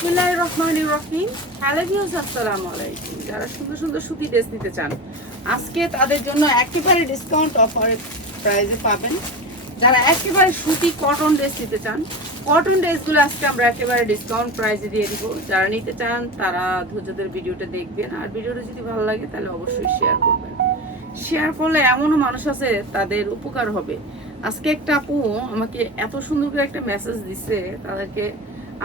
বিসমিল্লাহির রহমানির রহিম। Hello viewers, আসসালামু আলাইকুম। যারা সুন্দর সুন্দর সুতি ড্রেস নিতে চান আজকে তাদের জন্য একেবারে ডিসকাউন্ট অফার প্রাইসে পাবেন। যারা একেবারে সুতি কটন ড্রেস নিতে চান, কটন ড্রেসগুলো আজকে আমরা একেবারে ডিসকাউন্ট প্রাইসে দিয়ে দিব। যারা নিতে চান তারা ধৈর্যদের ভিডিওটা দেখবেন, আর ভিডিওটা যদি ভালো লাগে তাহলে অবশ্যই শেয়ার করবেন। শেয়ার করলে এমনও মানুষ আছে তাদের উপকার হবে। আজকে একটা আপু আমাকে এত সুন্দর করে একটা মেসেজ দিছে, তাদেরকে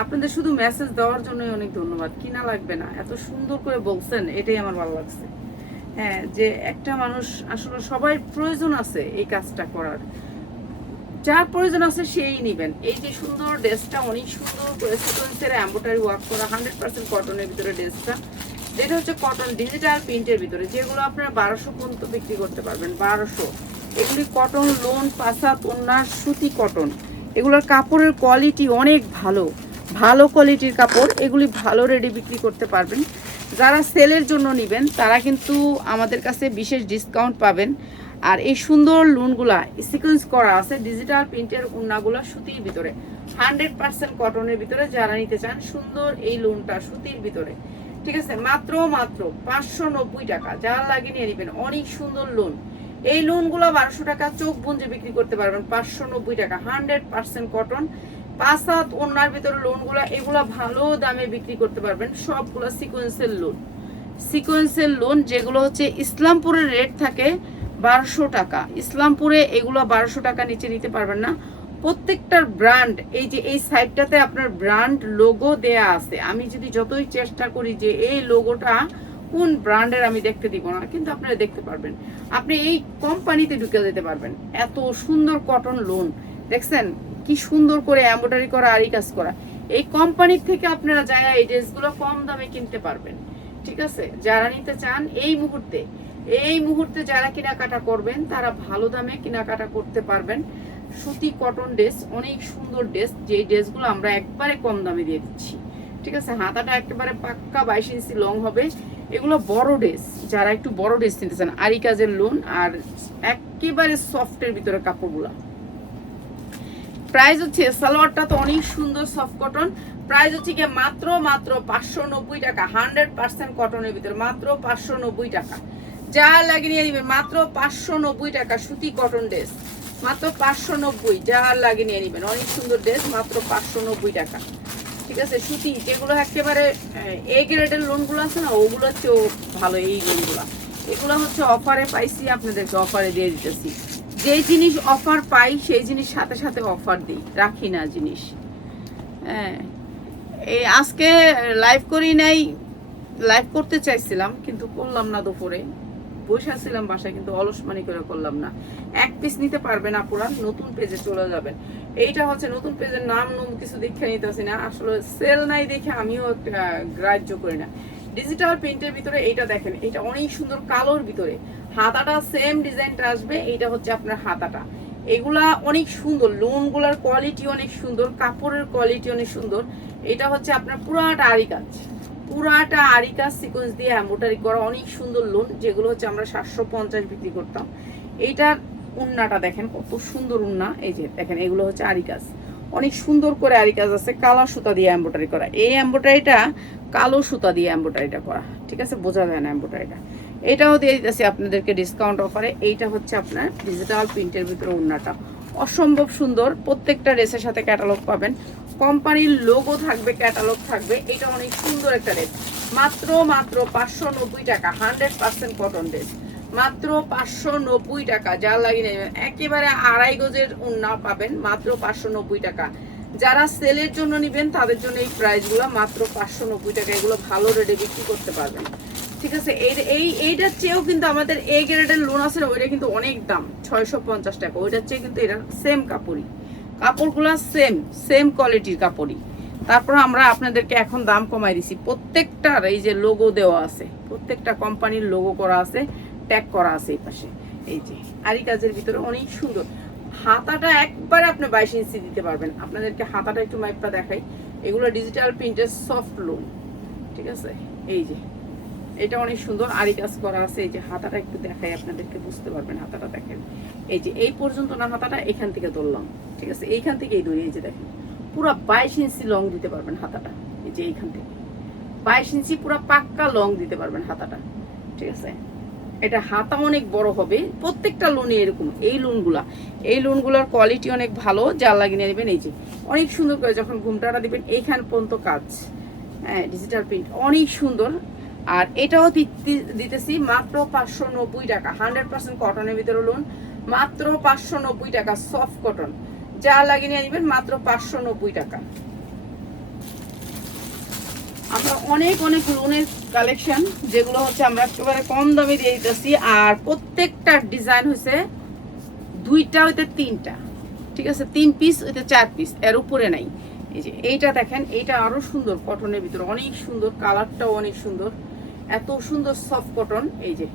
আপনাদের শুধু মেসেজ দেওয়ার জন্যই অনেক ধন্যবাদ। কিনা লাগবে না, এত সুন্দর করে বলছেন, এটাই আমার ভালো লাগছে। হ্যাঁ, যে একটা মানুষ আসলে সবাই প্রয়োজন আছে এই কাজটা করার, যার প্রয়োজন আছে সেই নিবেন। এই যে সুন্দর ড্রেসটা অনেক সুন্দর করে সিকোয়েন্সের এমব্রয়ডারি ওয়ার্ক করা 100% কটনের ভিতরে ড্রেসটা, যেটা হচ্ছে কটন ডিজিটাল প্রিন্টের ভিতরে, যেগুলো আপনারা 1200 পর্যন্ত বিক্রি করতে পারবেন। 1200 এগুলি কটন লোন পাসাত ওনার সুতি কটন, এগুলোর কাপড়ের কোয়ালিটি অনেক ভালো, ভালো কোয়ালিটির কাপড়। এগুলি ভালো রেডি বিক্রি করতে পারবেন। যারা সেলের জন্য নেবেন তারা কিন্তু আমাদের কাছে বিশেষ ডিসকাউন্ট পাবেন। আর এই সুন্দর লুনগুলা সিকোয়েন্স করা আছে ডিজিটাল প্রিন্টের উন্নাগুলা সুতির ভিতরে 100% কটনের ভিতরে। যারা নিতে চান সুন্দর এই লুনটা সুতির ভিতরে, ঠিক আছে, মাত্র 590 টাকা। যারা লাগে নিয়ে নেবেন। অনেক সুন্দর লোন, এই লোনগুলো 1200 টাকা চোখ বুঞ্জে বিক্রি করতে পারবেন। 590 টাকা 100% কটন, 5 হাত ওনার ভিতরে লোনগুলো, এগুলো ভালো দামে বিক্রি করতে পারবেন। সবগুলো সিকোয়েন্সের লোন, সিকোয়েন্সের লোন, যেগুলো হচ্ছে ইসলামপুরের রেট থাকে 1200 টাকা। ইসলামপুরে এগুলো 1200 টাকা নিচে নিতে পারবেন না। প্রত্যেকটার ব্র্যান্ড, এই যে এই সাইডটাতে আপনার ব্র্যান্ড লোগো দেয়া আছে। আমি যদি যতই চেষ্টা করি যে এই লোগোটা কোন ব্র্যান্ডের আমি দেখতে দিব না, কিন্তু আপনারা দেখতে পারবেন। আপনি এই কোম্পানিতে ঢুকে যেতে পারবেন। এত সুন্দর কটন লোন দেখছেন, কি সুন্দর করে এমব্রয়ডারি করা আরি কাজ করা। এই কোম্পানির থেকে আপনারা যায় এই ড্রেসগুলো কম দামে কিনতে পারবেন। ঠিক আছে, যারা নিতে চান এই মুহূর্তে যারা কেনাকাটা করবেন তারা ভালো দামে কেনাকাটা করতে পারবেন। সুতি কটন ড্রেস, অনেক সুন্দর ড্রেস, যে ড্রেসগুলো আমরা একবারে কম দামে দিয়ে দিচ্ছি। ঠিক আছে, হাতাটা একেবারে পাক্কা 22 ইঞ্চি লং হবে। এগুলো বড় ড্রেস, যারা একটু বড় ড্রেস নিতে চান, আরি কাজের লোন আর একেবারে সফটের ভিতরে কাপড়গুলা। প্রাইস হচ্ছে, সালোয়ারটা তো অনেক সুন্দর সফট কটন। প্রাইস হচ্ছে কি মাত্র 590 টাকা 100% কটনের ভিতরে, মাত্র 590 টাকা। যা লাগিয়ে নিয়ে নেবেন, মাত্র 590 টাকা সুতি কটন ড্রেস, মাত্র 590। যা লাগিয়ে নিয়ে নেবেন, অনেক সুন্দর ড্রেস, মাত্র 590 টাকা। ঠিক আছে, সুতি যেগুলো একেবারে এ গ্রেডের লোনগুলো আছে না, ওগুলো হচ্ছে ভালো। এই লোনগুলো এগুলো হচ্ছে অফারে পাইছি, আপনাদেরকে অফারে দিয়ে দিতেছি। যেই জিনিস অফার পাই সেই জিনিস সাথে সাথে অফার দিই, রাখি না জিনিস। হ্যাঁ, এই আজকে লাইভ করি নাই, লাইভ করতে চাইছিলাম কিন্তু করলাম না। দুপুরে বসে ছিলাম বাসায়, কিন্তু অলসমানি করে করলাম না। এক পিস নিতে পারবেন আপনারা, নতুন পেজে চলে যাবেন। এইটা হচ্ছে নতুন পেজের নাম কিছু দেখে নিতেছি না, আসলে সেল নাই দেখে আমিও গ্রাহ্য করি না। ডিজিটাল প্রিন্টের ভিতরে এইটা দেখেন, এটা অনেক সুন্দর কালোর ভিতরে। হাতাটা সেম ডিজাইনটা আসবে, এইটা হচ্ছে আপনার হাতাটা। এগুলা অনেক সুন্দর, লোনগুলার কোয়ালিটি অনেক সুন্দর, কাপড়ের কোয়ালিটি অনেক সুন্দর। এটা হচ্ছে আপনার পুরাটা আরি কাজ, পুরাটা আরি কাজ সিকোয়েন্স দিয়ে এমব্রয়ডারি করা, অনেক সুন্দর লোন, যেগুলো হচ্ছে আমরা 750 বিক্রি করতাম। এইটার উন্নাটা দেখেন কত সুন্দর উন্না। এই যে দেখেন, এগুলো হচ্ছে আরি কাজ, অনেক সুন্দর করে আরি কাজ আছে, কালো সুতা দিয়ে এমব্রয়ডারি করা। এই এমব্রয়ডারিটা কালো সুতা দিয়ে এমব্রয়ডারিটা করা, ঠিক আছে, বোঝা যায় না এমব্রয়ডারিটা। এটাও দিয়ে দিতেছি আপনাদেরকে ডিসকাউন্ট অফারে। এইটা হচ্ছে আপনার ডিজিটাল প্রিন্টের ভিতরে উন্নাটা অসম্ভব সুন্দর। প্রত্যেকটা ড্রেসের সাথে ক্যাটালগ পাবেন, কোম্পানির লোগো থাকবে, ক্যাটালগ থাকবে। এটা অনেক সুন্দর একটা ড্রেস, মাত্র 590 টাকা 100% কটন ড্রেস, মাত্র 590 টাকা। যা লাগিয়ে নেবেন, একেবারে 2.5 গজের উন্না পাবেন মাত্র 590 টাকা। যারা সেলের জন্য নেবেন তাদের জন্য এই প্রাইসগুলো মাত্র 590 টাকা। এগুলো ভালো রেটে বিক্রি করতে পারবেন। ঠিক আছে, এইটার চেয়েও কিন্তু আমাদের এ গ্রেডের লোন আছে না, ওইটা কিন্তু অনেক দাম, 650 টাকা। ওইটার চেয়ে কিন্তু এটা সেম কাপড়ই, কাপড়গুলো সেম কোয়ালিটির কাপড়ই। তারপর আমরা আপনাদেরকে এখন দাম কমাই দিছি। প্রত্যেকটার এই যে লোগো দেওয়া আছে, প্রত্যেকটা কোম্পানির লোগো করা আছে, ট্যাগ করা আছে এই পাশে। এই যে আরি কাজের ভিতরে অনেক সুন্দর। হাতাটা একবারে আপনি 22 ইঞ্চি দিতে পারবেন। আপনাদেরকে হাতাটা একটু মাইপটা দেখাই। এগুলো ডিজিটাল প্রিন্টের সফট লোন, ঠিক আছে। এই যে এটা অনেক সুন্দর আরি কাজ করা আছে। এই যে হাতাটা একটু দেখাই আপনাদেরকে, বুঝতে পারবেন। হাতাটা দেখেন, এই যে এই পর্যন্ত না, হাতাটা এখান থেকে ধরলাম, ঠিক আছে, এইখান থেকে এই দড়ি। এই যে দেখেন, পুরো 22 ইঞ্চি লং দিতে পারবেন হাতাটা। এই যে এইখান থেকে 22 ইঞ্চি পুরো পাক্কা লং দিতে পারবেন হাতাটা, ঠিক আছে। এটা হাতা অনেক বড় হবে, প্রত্যেকটা লোনে এরকম। এই লোনগুলোর কোয়ালিটি অনেক ভালো, যা লাগিয়ে নেবেন। এই যে অনেক সুন্দর করে যখন ঘুমটাটা দিবেন এইখান পর্যন্ত কাজ, হ্যাঁ ডিজিটাল প্রিন্ট অনেক সুন্দর। আর এটাও দিতেছি মাত্র 590 টাকা, 100% কটনের ভিতরে লোন, মাত্র 590 টাকা, সফট কটন, যা লাগিয়ে নিয়ে নেবেন মাত্র 590 টাকা। আমরা অনেক লোনের কালেকশন যেগুলো হচ্ছে আমরা একেবারে কম দামে দিয়ে দিতেছি। আর প্রত্যেকটা ডিজাইন হচ্ছে 2টা হইতে 3টা, ঠিক আছে, 3 পিস হইতে 4 পিস, এর উপরে নাই। এই যে এইটা দেখেন, এইটা আরো সুন্দর, কটনের ভিতরে অনেক সুন্দর, কালারটাও অনেক সুন্দর, এত সুন্দর সফট কটন। এই যে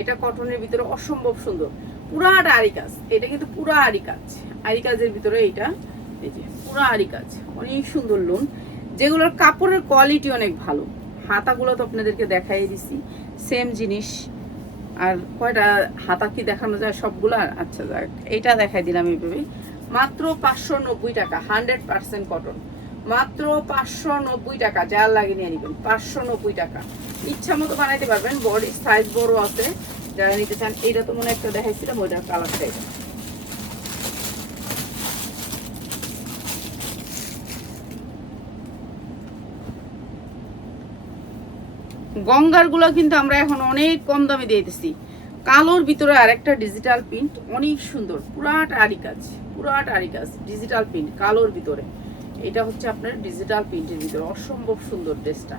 এটা কটনের ভিতরে অসম্ভব সুন্দর, পুরাটা আরি কাজ। এটা কিন্তু পুরা আরি কাজ, আরি কাজের ভিতরে এইটা, এই যে পুরা আরি কাজ, অনেক সুন্দর লোন, যেগুলোর কাপড়ের কোয়ালিটি অনেক ভালো। হাতাগুলো তো আপনাদেরকে দেখাই দিছি, সেম জিনিস। আর কয়টা হাতা কি দেখানো যায় সবগুলা? আচ্ছা যাক, এইটা দেখাই দিলাম এইভাবে। মাত্র 590 টাকা, 100% কটন, মাত্র 590 টাকা, যার লাগিয়ে নিয়ে নেবেন 590 টাকা। ইচ্ছা মতো বানাইতে পারবেন, বডি সাইজ বড় আছে যারা নিতে চান। এইটা তো মনে একটা দেখাইছিলাম, ওইটার কালারটা এটা। গঙ্গার গুলো কিন্তু আমরা এখন অনেক কম দামে দিয়ে দিতেছি। কালোর ভিতরে আরেকটা ডিজিটাল প্রিন্ট অনেক সুন্দর, পুরাটা আরি কাজ, পুরাটা আরি কাজ, ডিজিটাল প্রিন্ট কালোর ভিতরে। এটা হচ্ছে আপনার ডিজিটাল প্রিন্টের ভিতরে অসম্ভব সুন্দর ড্রেসটা।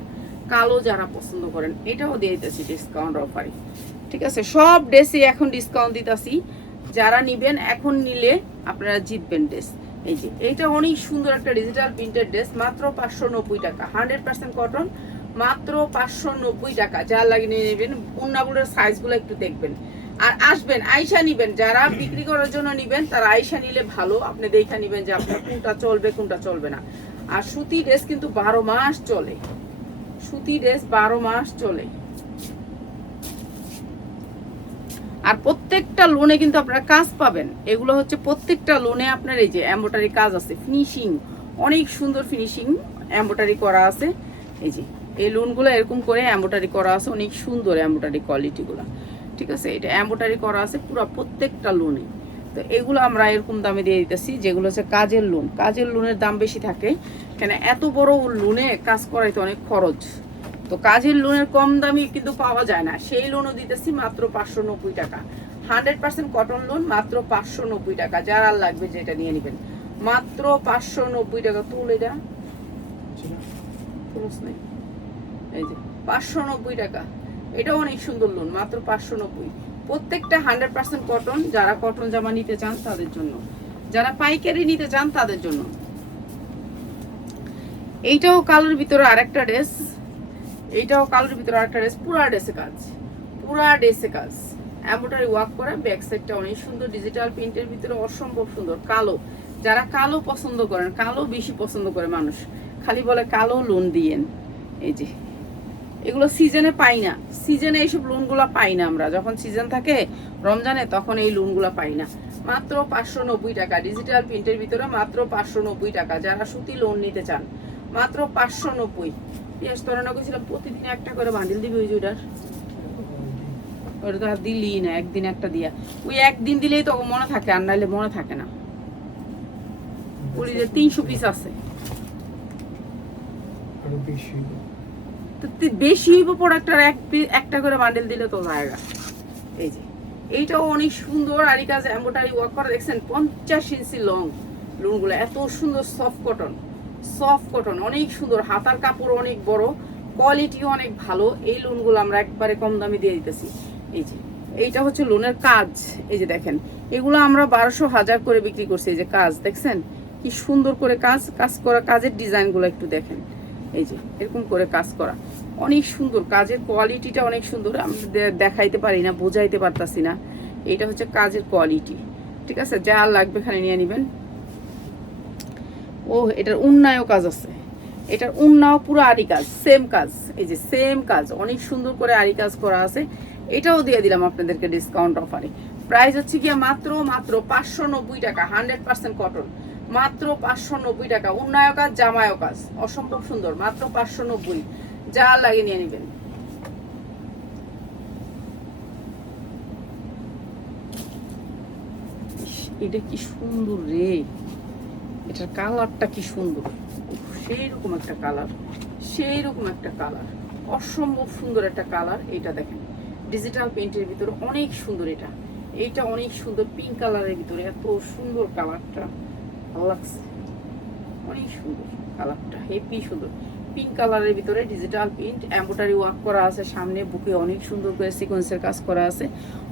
কালো যারা পছন্দ করেন এটাও দিয়ে দিতেছি ডিসকাউন্ট অফারে, ঠিক আছে। সব ড্রেসই এখন ডিসকাউন্ট দিতেছি, যারা নিবেন এখন নিলে আপনারা জিতবেন ড্রেস। এই যে এইটা অনেক সুন্দর একটা ডিজিটাল প্রিন্টের ড্রেস, মাত্র 590 টাকা, 100% কটন, মাত্র 590 টাকা, যা লাগিয়ে নেবেন। ওন্নাগুলোর সাইজগুলো একটু দেখবেন আর আসবেন, আইসা নিবেন। যারা বিক্রি করার জন্য নিবেন তারা আইসা নিলে ভালো, আপনি দেখে নিবেন যে আপনার কোনটা চলবে কোনটা চলবে না। আর সুতি ড্রেস কিন্তু 12 মাস চলে, সুতি ড্রেস 12 মাস চলে। আর প্রত্যেকটা লোনে কিন্তু আপনারা কাজ পাবেন, এগুলো হচ্ছে প্রত্যেকটা লোনে আপনার এই যে এমব্রয়ডারি কাজ আছে, ফিনিশিং অনেক সুন্দর, ফিনিশিং এমব্রয়ডারি করা আছে। এই যে এই লোনগুলো এরকম করে এমব্রয়ডারি করা আছে, অনেক সুন্দর এমব্রয়ডারি কোয়ালিটিগুলো, ঠিক আছে। এটা এমব্রয়ডারি করা আছে পুরো প্রত্যেকটা লোনে। তো এগুলো আমরা এরকম দামে দিয়ে দিতেছি, যেগুলো হচ্ছে কাজের লোন। কাজের লোনের দাম বেশি থাকে, কেন এত বড় লোনে কাজ করাইতে অনেক খরচ। তো কাজের লোনের কম দামি কিন্তু পাওয়া যায় না, সেই লোনও দিতেছি মাত্র 590 টাকা, 100% কটন লোন, মাত্র 590 টাকা। যার আর লাগবে যেটা নিয়ে নেবেন, মাত্র 590 টাকা। তুল এটা এই যে 590 টাকা, এটা অনেক সুন্দর লোন, মাত্র 590। প্রত্যেকটা 100% কটন, যারা কটন জামা নিতে চান তাদের জন্য, যারা পাইকারি নিতে চান তাদের জন্য। এইটাও কালোর ভিতরে আরেকটা ড্রেস, এইটাও কালোর ভিতরে আরেকটা ড্রেস, পুরা ড্রেসে কাজ, পুরা ড্রেসে কাজ, এমব্রয়ডারি ওয়ার্ক করা। ব্যাক সাইডটা অনেক সুন্দর, ডিজিটাল প্রিন্টের ভিতরে অসম্ভব সুন্দর। কালো, যারা কালো পছন্দ করেন, কালো বেশি পছন্দ করে মানুষ, খালি বলে কালো লোন দিয়েন। এই যে এগুলো সিজনে পাই না, সিজনে এইসব লোনগুলো পাই না আমরা, যখন সিজন থাকে রমজানে তখন এই লোনগুলো পাই না। মাত্র 590 টাকা, ডিজিটাল প্রিন্টের ভিতরে মাত্র 590 টাকা। যারা সুতি লোন নিতে চান মাত্র 590। পেঁয়াজ তরানো করেছিলাম প্রতিদিন একটা করে বান্ডিল দিবি, ওই যে ওটা তো আর দিলি না, একদিন একটা দিয়া, ওই একদিন দিলেই তো মনে থাকে, আর নাইলে মনে থাকে না। ওই যে 300 পিস আছে, বেশি হইব প্রোডাক্ট, আর একটা করে বান্ডেল দিলে তো জায়গা। এই যে এইটাও অনেক সুন্দর আরি কাজ, এমব্রয়ডারি ওয়ার্ক করা, দেখছেন 50 ইঞ্চি লং লোনগুলো, এত সুন্দর সফট কটন, সফট কটন অনেক সুন্দর, হাতার কাপড় অনেক বড়, কোয়ালিটিও অনেক ভালো। এই লোনগুলো আমরা একবারে কম দামে দিয়ে দিতেছি। এই যে এইটা হচ্ছে লোনের কাজ, এই যে দেখেন এগুলো আমরা 1200-1000 করে বিক্রি করছি। এই যে কাজ দেখছেন কি সুন্দর করে কাজ করা, কাজের ডিজাইনগুলো একটু দেখেন। এই যে এরকম করে কাজ করা, অনেক সুন্দর, কাজের কোয়ালিটিটা অনেক সুন্দর। আমি দেখাইতে পারি না, বোঝাইতে পারতাছি না। এইটা হচ্ছে কাজের কোয়ালিটি, ঠিক আছে। যা লাগবে এখানে নিয়ে নেবেন। ও এটার উন্নায়ও কাজ আছে, এটার উন্নাও পুরো আরি কাজ, সেম কাজ, এই যে সেম কাজ, অনেক সুন্দর করে আরি কাজ করা আছে। এটাও দিয়ে দিলাম আপনাদেরকে ডিসকাউন্ট অফারে। প্রাইস হচ্ছে গিয়ে মাত্র 590 টাকা, 100% কটন, মাত্র 590 টাকা। উন্নয়ক কাজ, জামায়ক কাজ, অসম্ভব সুন্দর, মাত্র 590। যা লাগে নিয়ে নেবেন। এটা কি সুন্দর রে, এটার কালারটা কি সুন্দর, সেই রকম একটা কালার, সেই রকম একটা কালার, অসম্ভব সুন্দর একটা কালার। এটা দেখেন ডিজিটাল পেইন্টের ভিতরে অনেক সুন্দর। এটা এইটা অনেক সুন্দর, পিঙ্ক কালারের ভিতরে এত সুন্দর কালারটা, ভালো লাগছে, অনেক সুন্দর কালারটা, হেভি সুন্দর। পিঙ্ক কালারের ভিতরে ডিজিটাল প্রিন্ট, এমব্রয়ডারি ওয়ার্ক করা আছে, সামনে বুকে অনেক সুন্দর করে সিকোয়েন্সের কাজ করা আছে,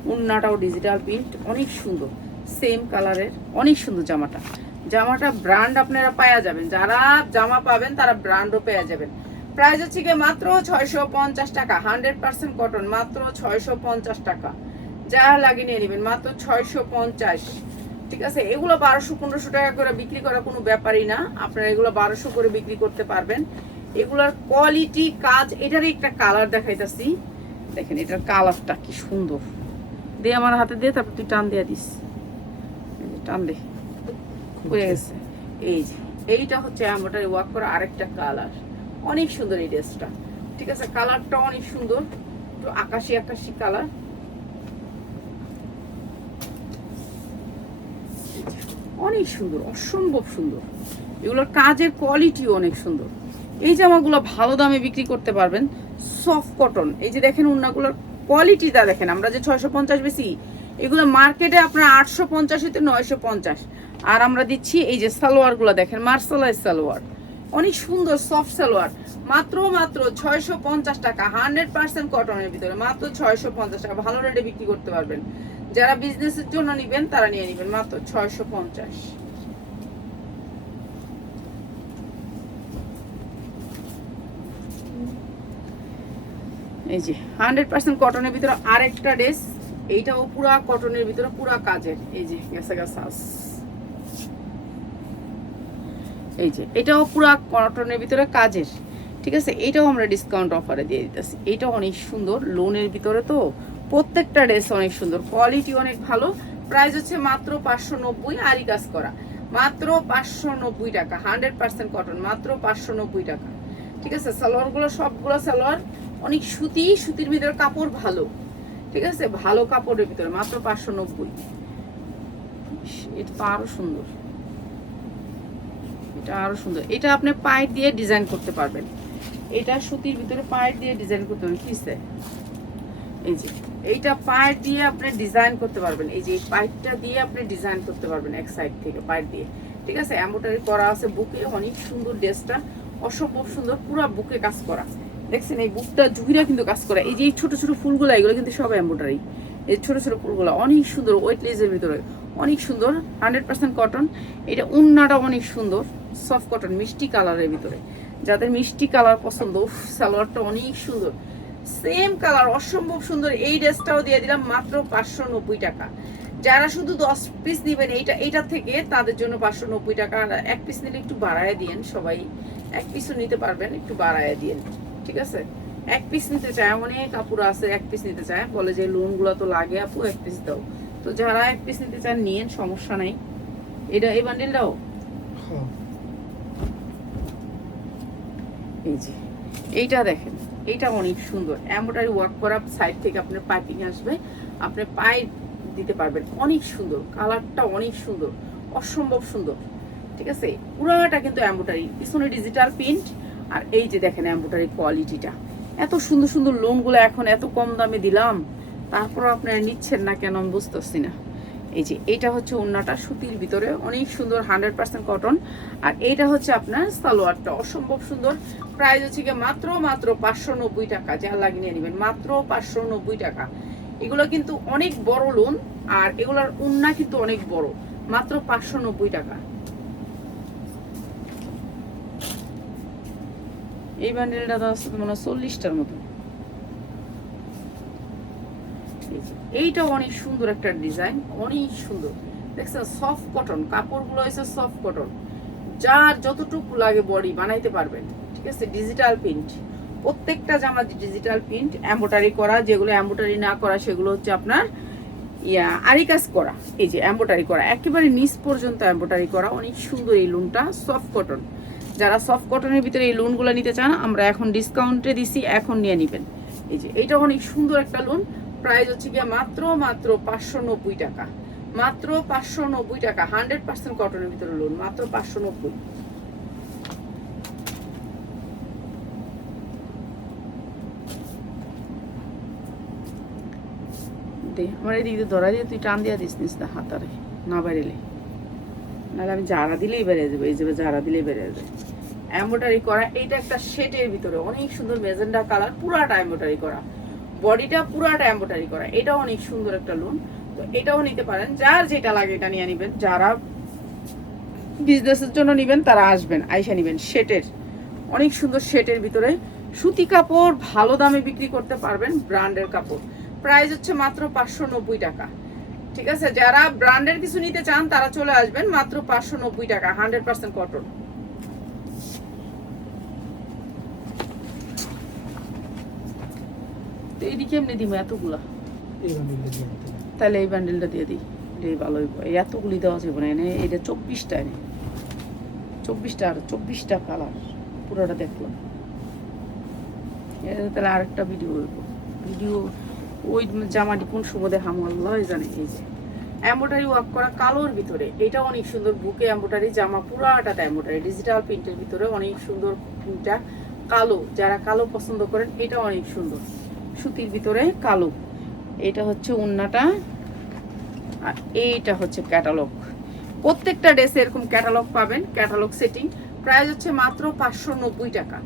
ওড়নাটাও ডিজিটাল প্রিন্ট, অনেক সুন্দর, সেম কালারের, অনেক সুন্দর জামাটা। জামাটা ব্র্যান্ড আপনারা পাওয়া যাবেন, যারা জামা পাবেন তারা ব্র্যান্ডও পেয়ে যাবেন। প্রাইস হচ্ছে কি মাত্র 650 টাকা, 100% কটন, মাত্র 650 টাকা। যা লাগে নিয়ে নেবেন, মাত্র 650। ঠিক আছে, এগুলো 1200-1500 টাকা করে বিক্রি করা কোনো ব্যাপারই না, আপনারা এগুলো 1200 করে বিক্রি করতে পারবেন। এগুলার কোয়ালিটি, কাজ, এটারই একটা কালার দেখাইতাছি, দেখেন এটার কালারটা কি সুন্দর। দিয়ে আমার হাতে দিয়ে, তারপর তুই টান দিয়ে দিস, টান দে, হয়ে গেছে। এই যে এইটা হচ্ছে এমব্রয়ডারি ওয়ার্ক করা আরেকটা কালার, অনেক সুন্দর এই ড্রেসটা। ঠিক আছে, কালারটা অনেক সুন্দর, তো আকাশি আকাশি কালার, অনেক সুন্দর, অসম্ভব সুন্দর। এগুলোর কাজের কোয়ালিটিও অনেক সুন্দর। এই জামাগুলো ভালো দামে বিক্রি করতে পারবেন, সফট কটন। এই যে দেখেন ওড়নাগুলোর কোয়ালিটিটা দেখেন, আমরা যে 650 বেশি, এগুলো মার্কেটে আপনার 850 হইতে 950, আর আমরা দিচ্ছি এই যে সালোয়ারগুলো দেখেন, মার্শালাইজ সালোয়ার, অনেক সুন্দর সফট সালোয়ার, মাত্র 650 টাকা, 100% কটনের ভিতরে, মাত্র 650 টাকা। ভালো রেটে বিক্রি করতে পারবেন, যারা বিজনেসের জন্য নেবেন তারা নিয়ে নেবেন, মাত্র 650। এই যে 100% কটনের ভিতরে আরেকটা ড্রেস, এইটাও পুরা কটনের ভিতরে, পুরা কাজের। এই যে গেছে গেছে, এই যে এটাও পুরা কটনের ভিতরে কাজের। ঠিক আছে, এটাও আমরা ডিসকাউন্ট অফারে দিয়ে দিতেছি। এইটাও অনেক সুন্দর, লোনের ভিতরে, তো প্রত্যেকটা ড্রেস অনেক সুন্দর, কোয়ালিটি অনেক ভালো। প্রাইস হচ্ছে মাত্র 590, আরি কাজ করা, মাত্র 590 টাকা, 100% কটন, মাত্র 590 টাকা। ঠিক আছে, সালোয়ারগুলো সবগুলো সালোয়ার অনেক সুতি, সুতির ভিতরে কাপড় ভালো। ঠিক আছে, ভালো কাপড়ের ভিতরে, মাত্র 590। এটা তো আরো সুন্দর, এটা আরো সুন্দর। এটা আপনি পাইপ দিয়ে ডিজাইন করতে পারবেন, এটা সুতির ভিতরে পাইপ দিয়ে ডিজাইন করতে পারবেন। কিসে এই যে এইটা পাইপ দিয়ে আপনি ডিজাইন করতে পারবেন, এই যে পাইপটা দিয়ে আপনি ডিজাইন করতে পারবেন এক সাইড থেকে পাইপ দিয়ে। ঠিক আছে, এমব্রয়ডারি করা আছে বুকে, অনেক সুন্দর ড্রেসটা, অসম্ভব সুন্দর, পুরো বুকে কাজ করা। দেখছেন এই বুকটা জুহিরা কিন্তু কাজ করা। এই যে ছোট ছোট ফুলগুলো, এগুলো কিন্তু সব এমব্রয়ডারি, এই ছোট ছোট ফুলগুলো অনেক সুন্দর, ওয়েটলেসের ভিতরে অনেক সুন্দর, 100% কটন। এটা উন্নাটা অনেক সুন্দর, সফট কটন, মিষ্টি কালারের ভিতরে। যাদের মিষ্টি কালার পছন্দ, সালোয়ারটা অনেক সুন্দর, সেম কালার, অসম্ভব সুন্দর। এই ড্রেসটাও দিয়ে দিলাম মাত্র 590 টাকা। যারা শুধু 10 পিস নেবেন এইটা থেকে, তাদের জন্য 590 টাকা। এক পিস নিলে একটু বাড়ায় দিয়েন, সবাই এক পিসও নিতে পারবেন, একটু বাড়ায় দিয়েন। ঠিক আছে, এক পিস নিতে চায়, অনেক কাপড় আছে এক পিস নিতে চায়, বলে যে লোনগুলো তো লাগে আপু, এক পিস দাও। তো যারা এক পিস নিতে চান নিয়েন, সমস্যা নাই। এটা এই বান্ডিলটাও, এই যে এইটা দেখেন, এইটা অনেক সুন্দর, এমব্রয়ডারি ওয়ার্ক করা, সাইড থেকে আপনার পাইপিং আসবে, আপনি পাইপ দিতে পারবেন, অনেক সুন্দর, কালারটা অনেক সুন্দর, অসম্ভব সুন্দর। ঠিক আছে, পুরাটা কিন্তু এমব্রয়ডারি, পিছনে ডিজিটাল প্রিন্ট, আর এই যে দেখেন এমব্রয়ডারি কোয়ালিটিটা, এত সুন্দর সুন্দর লোনগুলো এখন এত কম দামে দিলাম, তারপর আপনারা নিচ্ছেন না কেন আমি বুঝতেছি না। এই যে এইটা হচ্ছে ওড়নাটা, সুতির ভিতরে অনেক সুন্দর, 100% কটন। আর এইটা হচ্ছে আপনার সালোয়ারটা, অসম্ভব সুন্দর। প্রাইস হচ্ছে গিয়ে মাত্র 590 টাকা। যা লাগিয়ে নেবেন, মাত্র 590 টাকা। এগুলো কিন্তু অনেক বড় লোন, আর এগুলোর ওড়না কিন্তু অনেক বড়, মাত্র 590 টাকা। এই বান্ডেলটা তো আছে মনে হয় 40টার মতো। এইটা অনেক সুন্দর একটা ডিজাইন, অনেক সুন্দর, দেখছেন সফট কটন, কাপড়গুলো হয়েছে সফট কটন, যার যতটুকু লাগে বডি বানাইতে পারবেন। ঠিক আছে, ডিজিটাল প্রিন্ট, প্রত্যেকটা জামা ডিজিটাল প্রিন্ট, এমব্রয়ডারি করা, যেগুলো এমব্রয়ডারি না করা সেগুলো হচ্ছে আপনার আরি কাজ করা, এই যে এমব্রয়ডারি করা, একেবারে নিচ পর্যন্ত এমব্রয়ডারি করা, অনেক সুন্দর এই লুনটা। সফট কটন, যারা সফট কটনের ভিতরে এই লোনগুলো নিতে চান আমরা এখন ডিসকাউন্টে দিছি, এখন নিয়ে নেবেন। এই যে এইটা অনেক সুন্দর একটা লোন, প্রাইস হচ্ছে গিয়ে মাত্র 590 টাকা, মাত্র 590 টাকা। 100% কটনের ভিতরে লোন, মাত্র 590। দে আমার এদিকে ধরা দিয়ে তুই টান দিয়া দিস নিস না হাতারে, না বেরেলে, নাহলে আমি জারা দিলেই বেড়ে যাবে। এই যে জারা দিলেই বেড়ে যাবে। এমব্রয়ডারি করা, এইটা একটা শেডের ভিতরে অনেক সুন্দর মেজেন্ডা কালার, পুরাটা এমব্রয়ডারি করা, বডিটা পুরাটা এমব্রয়ডারি করা। এটাও অনেক সুন্দর একটা লোন, তো এটাও নিতে পারেন। যার যেটা লাগে এটা নিয়ে নেবেন। যারা বিজনেসের জন্য নেবেন তারা আসবেন, আইসা নেবেন। শেটের অনেক সুন্দর, শেটের ভিতরে সুতি কাপড়, ভালো দামে বিক্রি করতে পারবেন, ব্র্যান্ডের কাপড়। প্রাইস হচ্ছে মাত্র 590 টাকা। ঠিক আছে, যারা ব্র্যান্ডের কিছু নিতে চান তারা চলে আসবেন, মাত্র 590 টাকা, 100% কটন। এইদিকে এমনি দিব এতগুলা, তাহলে এই বান্ডেলটা দিয়ে দিই, এটাই ভালো হইব। এতগুলি দেওয়া যাবে না, এনে এটা 24টা, এনে 24টা, আর 24টা কালার পুরোটা দেখলাম। এটা তাহলে আরেকটা ভিডিও হইব, ভিডিও ওই জামাটি কোন সময় দেখাম আল্লাহ জানে। এই যে এমব্রয়ডারি ওয়ার্ক করা কালোর ভিতরে, এটা অনেক সুন্দর, বুকে এমব্রয়ডারি জামা, পুরাটাতে এমব্রয়ডারি, ডিজিটাল প্রিন্টের ভিতরে অনেক সুন্দর প্রিন্টটা, কালো, যারা কালো পছন্দ করেন এটা অনেক সুন্দর, সুতির ভিতরে কালো। এটা হচ্ছে ওন্নাটা, আর এইটা হচ্ছে ক্যাটালগ। প্রত্যেকটা ড্রেসে এরকম ক্যাটালগ পাবেন, ক্যাটালগ সেটিং। প্রাইস হচ্ছে মাত্র 590 টাকা,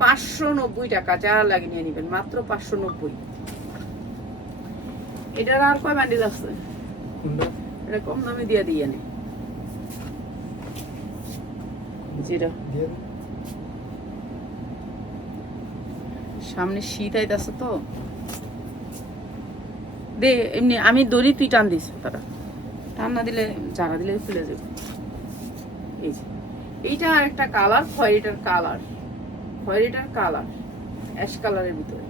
590 টাকা। যারা লাগে নিয়ে নেবেন, মাত্র 590। এটার আর কয় বান্ডিল আছে? এটা কম দামে দিয়ে দিয়ে নে, যেটা সামনে শীত আইতাছে তো দে। এমনি আমি দড়ি, তুই টান দিস, তারা টান না দিলে, যারা দিলে খুলে যাবে। এই যে এইটা একটা কালার, খয়েরিটার কালার, খয়েরিটার কালার, অ্যাশ কালারের ভিতরে।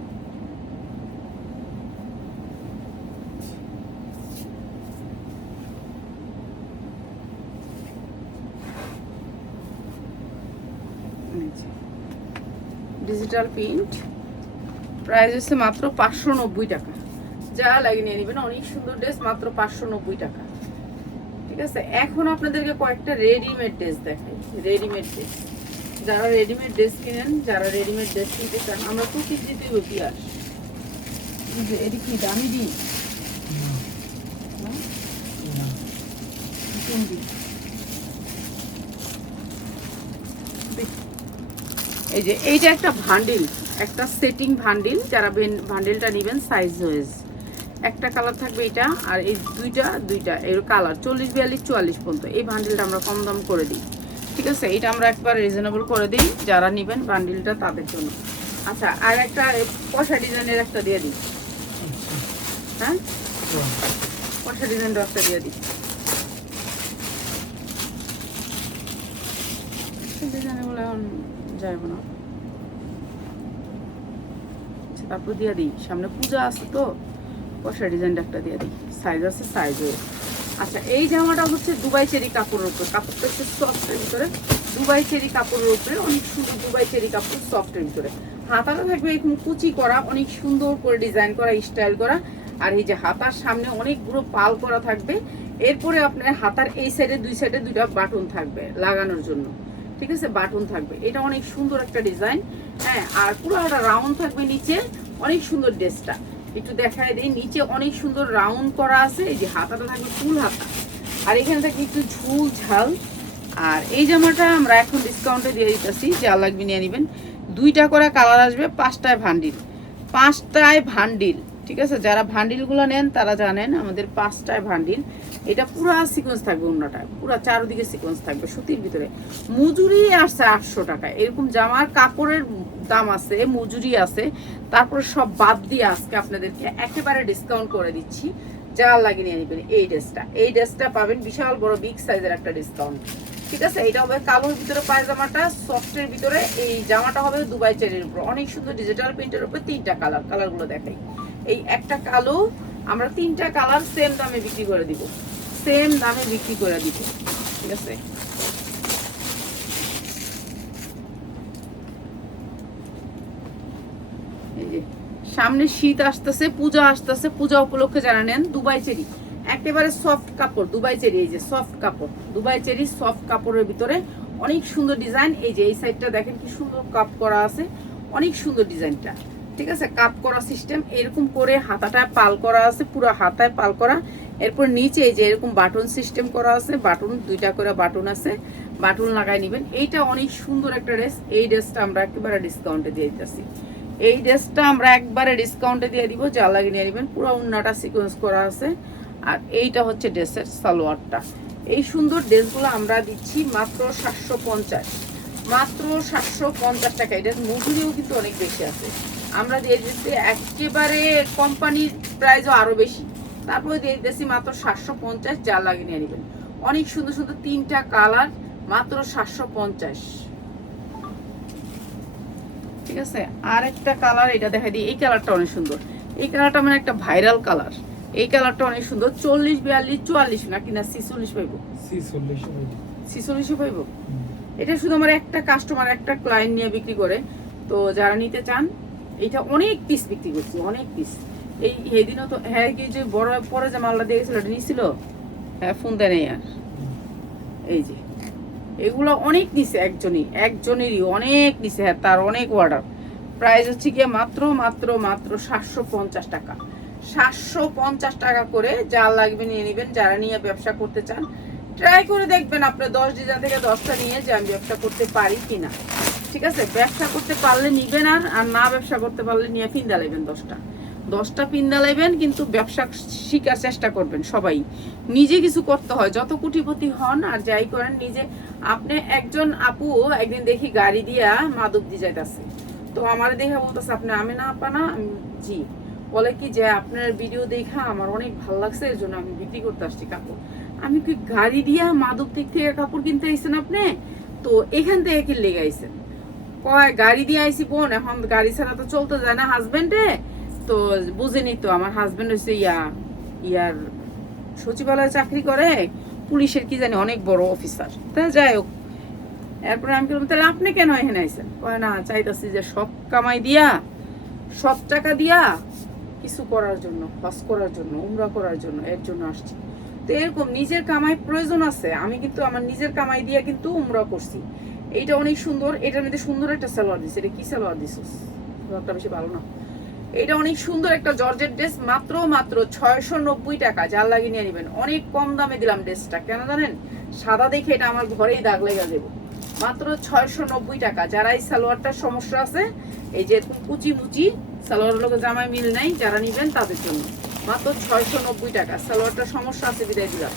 ডিজিটাল প্রিন্ট, প্রাইস হচ্ছে মাত্র 590 টাকা। যা লাগে নিয়ে নেবেন, অনেক সুন্দর ড্রেস, মাত্র 590 টাকা। ঠিক আছে, এখন আপনাদেরকে কয়েকটা রেডিমেড ড্রেস দেখাই। রেডিমেড ড্রেস, যারা রেডিমেড ড্রেস কিনেন, যারা রেডিমেড ড্রেস কিনতে চান, আমরা তো কিছু দিতে হতি। আর এটি কি দামি দিই, এই যে এইটা একটা ভান্ডিল, একটা সেটিং ভান্ডিল। যারা ভান্ডিলটা নেবেন সাইজ ওয়াইজ, একটা কালার থাকবে এটা, আর এই দুইটা এর কালার 40, 42, 44 পর্যন্ত। এই ভান্ডিলটা আমরা কম দাম করে দিই। ঠিক আছে, এটা আমরা একবার রিজনেবল করে দিই, যারা নেবেন ভান্ডিলটা তাদের জন্য। আচ্ছা, আর একটা পয়সা ডিজাইনের একটা দিয়ে দিই। হ্যাঁ, পয়সা ডিজাইনটা একটা দিয়ে দিই, ডিজাইনের বলে এখন যাইব না। তারপর দিয়ে দিই, সামনে পূজা আছে তো, পয়সা ডিজাইনটা একটা দিয়ে দিই, সাইজ আছে, সাইজও। আচ্ছা, এই জামাটা হচ্ছে দুবাই চেরি কাপড়ের উপরে, কাপড়টা হচ্ছে সফটের ভিতরে, দুবাই চেরি কাপড়ের উপরে, অনেক সুন্দর দুবাই চেরি কাপড়, সফটের ভিতরে। হাতাটা থাকবে এরকম কুচি করা, অনেক সুন্দর করে ডিজাইন করা, স্টাইল করা। আর এই যে হাতার সামনে অনেকগুলো পাল করা থাকবে। এরপরে আপনার হাতার এই সাইডে, দুই সাইডে দুইটা বাটন থাকবে লাগানোর জন্য। ঠিক আছে, বাটন থাকবে, এটা অনেক সুন্দর একটা ডিজাইন। হ্যাঁ, আর পুরো একটা রাউন্ড থাকবে নিচে, অনেক সুন্দর ড্রেসটা। একটু দেখায় দিই, নিচে অনেক সুন্দর রাউন্ড করা আছে। এই যে হাতাটা থাকবে ফুল হাতা, আর এখানে থাকবে একটু ঝুল ঝাল। আর এই জামাটা আমরা এখন ডিসকাউন্টে দিয়ে দিতেছি, যা লাগবে নিয়ে নেবেন। 2টা করে কালার আসবে, 5টায় ভান্ডিল, 5টায় ভান্ডিল। ঠিক আছে, যারা ভান্ডিলগুলো নেন তারা জানেন আমাদের 5টায় ভান্ডিল। এটা পুরো সিকোয়েন্স থাকবে, অন্যটায় পুরো চারদিকে সিকোয়েন্স থাকবে, সুতির ভিতরে। মজুরি আসছে 800 টাকা। এরকম জামার কাপড়ের দাম আছে, মজুরি আছে, তারপরে সব বাদ দিয়ে আজকে আপনাদেরকে একেবারে ডিসকাউন্ট করে দিচ্ছি। যা লাগে নিয়ে নেবেন। এই ড্রেসটা পাবেন বিশাল বড় বিগ সাইজের একটা ডিসকাউন্ট। ঠিক আছে, এটা হবে কালোর ভিতরে পায়জামাটা, সফটের ভিতরে। এই জামাটা হবে দুবাই চেরির উপর, অনেক সুন্দর ডিজিটাল প্রিন্টের উপর। 3টা কালারগুলো দেখাই। এই একটা কালো, আমরা 3টা কালার সেম দামে বিক্রি করে দিব, সেম দামে বিক্রি করে দিব। ঠিক আছে, এই যে সামনে শীত আসতেছে, পূজা আসতেছে, পূজা উপলক্ষে যারা নেন দুবাই চেরি একেবারে সফট কাপড়, দুবাই চেরি এই যে সফট কাপড়, দুবাই চেরি সফট কাপড়ের ভিতরে অনেক সুন্দর ডিজাইন। এই যে এই সাইডটা দেখেন কি সুন্দর কাপ করা আছে, অনেক সুন্দর ডিজাইনটা। ঠিক আছে, কাপ করা সিস্টেম, এরকম করে হাতাটায় পাল করা আছে, পুরো হাতায় পাল করা। এরপর নিচে এই যে এরকম বাটন সিস্টেম করা আছে, বাটন 2টা করে বাটন আছে, বাটন লাগাই নেবেন। এইটা অনেক সুন্দর একটা ড্রেস। এই ড্রেসটা আমরা একেবারে ডিসকাউন্টে দিয়ে দিতেছি, এই ড্রেসটা আমরা একবারে ডিসকাউন্টে দিয়ে দিব, যা লাগে নিয়ে নেবেন। পুরো উন্নাটা সিকোয়েন্স করা আছে। আর এইটা হচ্ছে ড্রেসের সালোয়ারটা। এই সুন্দর ড্রেসগুলো আমরা দিচ্ছি মাত্র 750, মাত্র 750 টাকা। এটার মজুরিও কিন্তু অনেক বেশি আছে, আমরা দিয়ে দিচ্ছি একেবারে কোম্পানির প্রাইসও আরো বেশি, তারপরে দিয়ে দিচ্ছি মাত্র 750, যা লাগে নিয়ে নেবেন। অনেক সুন্দর সুন্দর 3টা কালার, মাত্র 750। ঠিক আছে, আর একটা কালার এটা দেখা দিই, এই কালারটা অনেক সুন্দর, এই কালারটা মানে একটা ভাইরাল কালার। এই কালারটা অনেক সুন্দর, 40, 42, 44 নাকি না 46 পাইব, 46 পাইব। এটা শুধু আমার একটা কাস্টমার, একটা ক্লায়েন্ট নিয়ে বিক্রি করে, তো যারা নিতে চান এটা অনেক পিস বিক্রি করছি, অনেক পিস। এই দিনও তো হ্যাঁ কি যে বড় পরে যে মালটা দিয়েছিল এটা নিয়েছিল, হ্যাঁ ফোন দেয় নেই আর। এই যে এগুলো অনেক নিছে, একজনেরই অনেক নিছে, হ্যাঁ তার অনেক অর্ডার। প্রাইস হচ্ছে গিয়ে মাত্র মাত্র মাত্র 750 টাকা, 750 টাকা করে, যা লাগবে নিয়ে নেবেন। যারা নিয়ে ব্যবসা করতে চান ট্রাই করে দেখবেন, আপনার 10 ডিজাইন থেকে 10টা নিয়ে যে আমি ব্যবসা করতে পারি কিনা। ঠিক আছে, ব্যবসা করতে পারলে নিবেন, আর না ব্যবসা করতে পারলে নিয়ে পিন্দা লাইবেন 10টা পিন্দা লাইবেন, কিন্তু ব্যবসা শিখার চেষ্টা করবেন সবাই। নিজে কিছু করতে হয়, যত কোটিপতি হন আর যাই করেন নিজে। আপনি একজন আপু একদিন দেখি গাড়ি দিয়া মাধবদী যাইতেছে, তো আমার দেখা বলতেছে আপনি আমি না আপা না, জি, বলে কি যে আপনার ভিডিও দেখা আমার অনেক ভালো লাগছে, এর জন্য আমি বিক্রি করতে আসছি কাপড়। আমি কি গাড়ি দিয়া মাধবদী থেকে কাপড় কিনতে আইছেন আপনি? তো এখান থেকে কি লেগে আইছেন? কয় গাড়ি দিয়ে আইসি বোন, এখন গাড়ি ছাড়া তো চলতে যায় না হাজবেন্ডে, তো বুঝেনি তো আমার হাজবেন্ড হচ্ছে ইয়ার সচিবালয়ে চাকরি করে, পুলিশের কি জানি অনেক বড় অফিসার। তা যাই হোক, এরপরে আমি বললাম তাহলে আপনি কেন এখানে আইছেন? কয় না, চাইতাছি যে সব কামাই দিয়া, সব টাকা দিয়া কিছু করার জন্য, হজ করার জন্য, উমরা করার জন্য, এর জন্য আসছি। তো এরকম নিজের কামাই প্রয়োজন আছে, আমি কিন্তু আমার নিজের কামাই দিয়া কিন্তু উমরা করছি। এইটা অনেক সুন্দর, এটার মধ্যে সুন্দর একটা সালোয়ার দিছে। এটা কি সালোয়ার দিছিস? সালোয়ারটা বেশি ভালো না। এটা অনেক সুন্দর একটা জর্জেট ড্রেস, মাত্র মাত্র 690 টাকা, যার লাগিয়ে নিয়ে নেবেন। অনেক কম দামে দিলাম ড্রেসটা, কেন জানেন? সাদা দেখে এটা আমার ঘরেই দাগ লেগে দেবো। মাত্র 690 টাকা। যারা এই সালোয়ারটার সমস্যা আছে, এই যে এরকম কুচি মুচি সালোয়ার লোকের জামায় মিল নাই, যারা নিবেন তাদের জন্য মাত্র 690 টাকা। সালোয়ারটার সমস্যা আছে বিদায় দিলাম।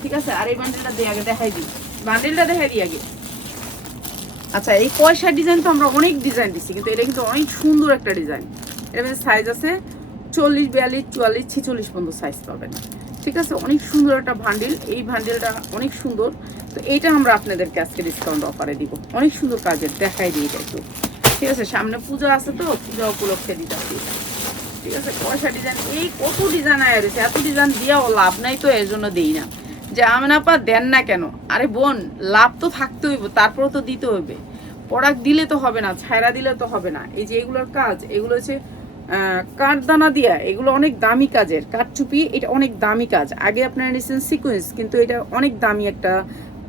ঠিক আছে, আর এই বান্ডেলটা দিয়ে আগে দেখাই দিই, বান্ডেলটা দেখাই দিই আগে। আচ্ছা, এই পয়সা ডিজাইন তো আমরা অনেক ডিজাইন দিচ্ছি, কিন্তু এটা কিন্তু অনেক সুন্দর একটা ডিজাইন। এর মধ্যে সাইজ আছে 40, 42, 44, 46 পর্যন্ত সাইজ পাবেন। ঠিক আছে, অনেক সুন্দর একটা বান্ডিল। এই বান্ডিলটা অনেক সুন্দর, তো এইটা আমরা আপনাদেরকে আজকে ডিসকাউন্ট অফারে দিব। অনেক সুন্দর কাজের, দেখাই দিই এটা একটু। ঠিক আছে, সামনে পূজা আছে তো, পূজা উপলক্ষে দিতেছি। ঠিক আছে, পয়সা ডিজাইন, এই কত ডিজাইন আয়া রয়েছে, এত ডিজাইন দিয়েও লাভ নাই, তো এর জন্য দিই না। যে আমেনাপা দেন না কেন? আরে বোন, লাভ তো থাকতে হইব, তারপরে তো দিতে হইবে। প্রোডাক্ট দিলে তো হবে না, ছায়রা দিলে তো হবে না। এই যে এগুলোর কাজ, এগুলো হচ্ছে কাঠদানা দিয়া, এগুলো অনেক দামি কাজের। কাঠচুপি, এটা অনেক দামি কাজ। আগে আপনারা নিচ্ছেন সিকোয়েন্স, কিন্তু এটা অনেক দামি একটা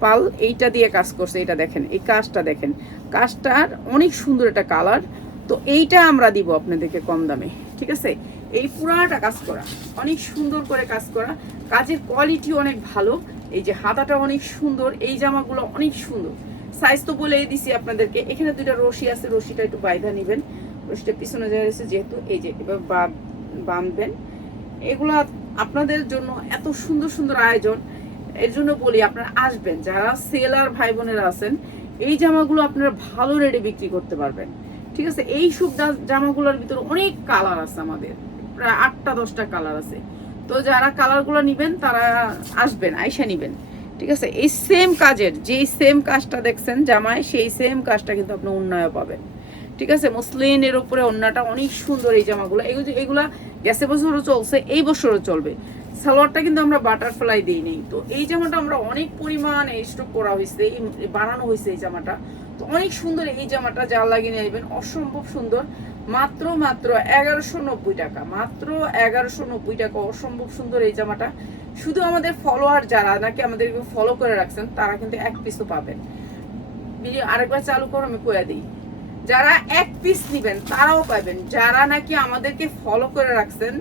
পাল, এইটা দিয়ে কাজ করছে। এটা দেখেন, এই কাজটা দেখেন, কাজটার অনেক সুন্দর একটা কালার। তো এইটা আমরা দিব আপনাদেরকে কম দামে। ঠিক আছে, এই পুরাটা কাজ করা, অনেক সুন্দর করে কাজ করা, কাজের কোয়ালিটি অনেক ভালো। এই যে হাতাটা অনেক সুন্দর, এই জামাগুলো অনেক সুন্দর। সাইজ তো বলেই দিছি আপনাদেরকে। এখানে 2টা রশি আছে, রশিটা একটু বাইধা নেবেন, রশিটা পিছনে যায় রয়েছে যেহেতু। এই যে এবার বাঁধবেন। এগুলা আপনাদের জন্য এত সুন্দর সুন্দর আয়োজন, এর জন্য বলি আপনারা আসবেন। যারা সেলার ভাই বোনেরা আছেন, এই জামাগুলো আপনারা ভালো রেটে বিক্রি করতে পারবেন। ঠিক আছে, এই সব জামাগুলোর ভিতরে অনেক কালার আছে, আমাদের প্রায় 8টা 10টা কালার আছে। তো যারা কালারগুলো নিবেন তারা আসবেন, আইসা নিবেন। ঠিক আছে, এই সেম কাজের, যেই সেম কাজটা দেখছেন জামায়, সেই সেম কাজটা কিন্তু আপনি উন্নয় পাবেন। ঠিক আছে, মসলিনের উপরে ওন্নাটা অনেক সুন্দর। এই জামাগুলো, এগুলা গেছে বছরও চলছে, এই বছরও চলবে। সালোয়ারটা কিন্তু আমরা বাটারফ্লাই দিই নেই। তো এই জামাটা আমরা অনেক পরিমাণে স্টক করা হয়েছে, বানানো হয়েছে এই জামাটা। তো অনেক সুন্দর এই জামাটা, যা লাগিয়ে নেবেন অসম্ভব সুন্দর। মাত্র মাত্র 1190 টাকা, মাত্র 1190 টাকা, অসম্ভব সুন্দর এই জামাটা। শুধু আমাদের ফলোয়ার যারা নাকি আমাদেরকে ফলো করে রাখছেন তারা কিন্তু এক পিসও পাবেন। ভিডিও আরেকবার চালু করো, আমি কয়ে দিই, যারা এক পিস নিবেন তারাও পাবেন। যারা নাকি আমাদেরকে ফলো করে রাখছেন,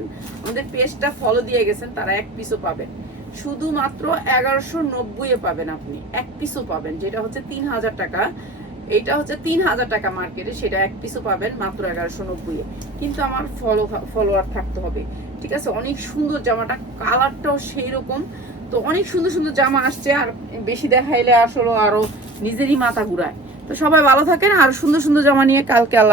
আমাদের পেজটা ফলো দিয়ে গেছেন, তারা এক পিসও পাবেন। শুধুমাত্র 1190 পাবেন আপনি, এক পিসও পাবেন। যেটা হচ্ছে 3000 টাকা, এইটা হচ্ছে 3000 টাকা মার্কেটে, সেটা এক পিসও পাবেন মাত্র 1190। কিন্তু আমার ফলোয়ার থাকতে হবে, ঠিক আছে? অনেক সুন্দর জামাটা, কালারটাও সেই রকম। তো অনেক সুন্দর সুন্দর জামা আসছে, আর বেশি দেখাইলে আসলে আরো নিজেরই মাথা ঘুরায়। তো সবাই ভালো থাকেন, আর সুন্দর সুন্দর জামা নিয়ে কালকে আল্লাহ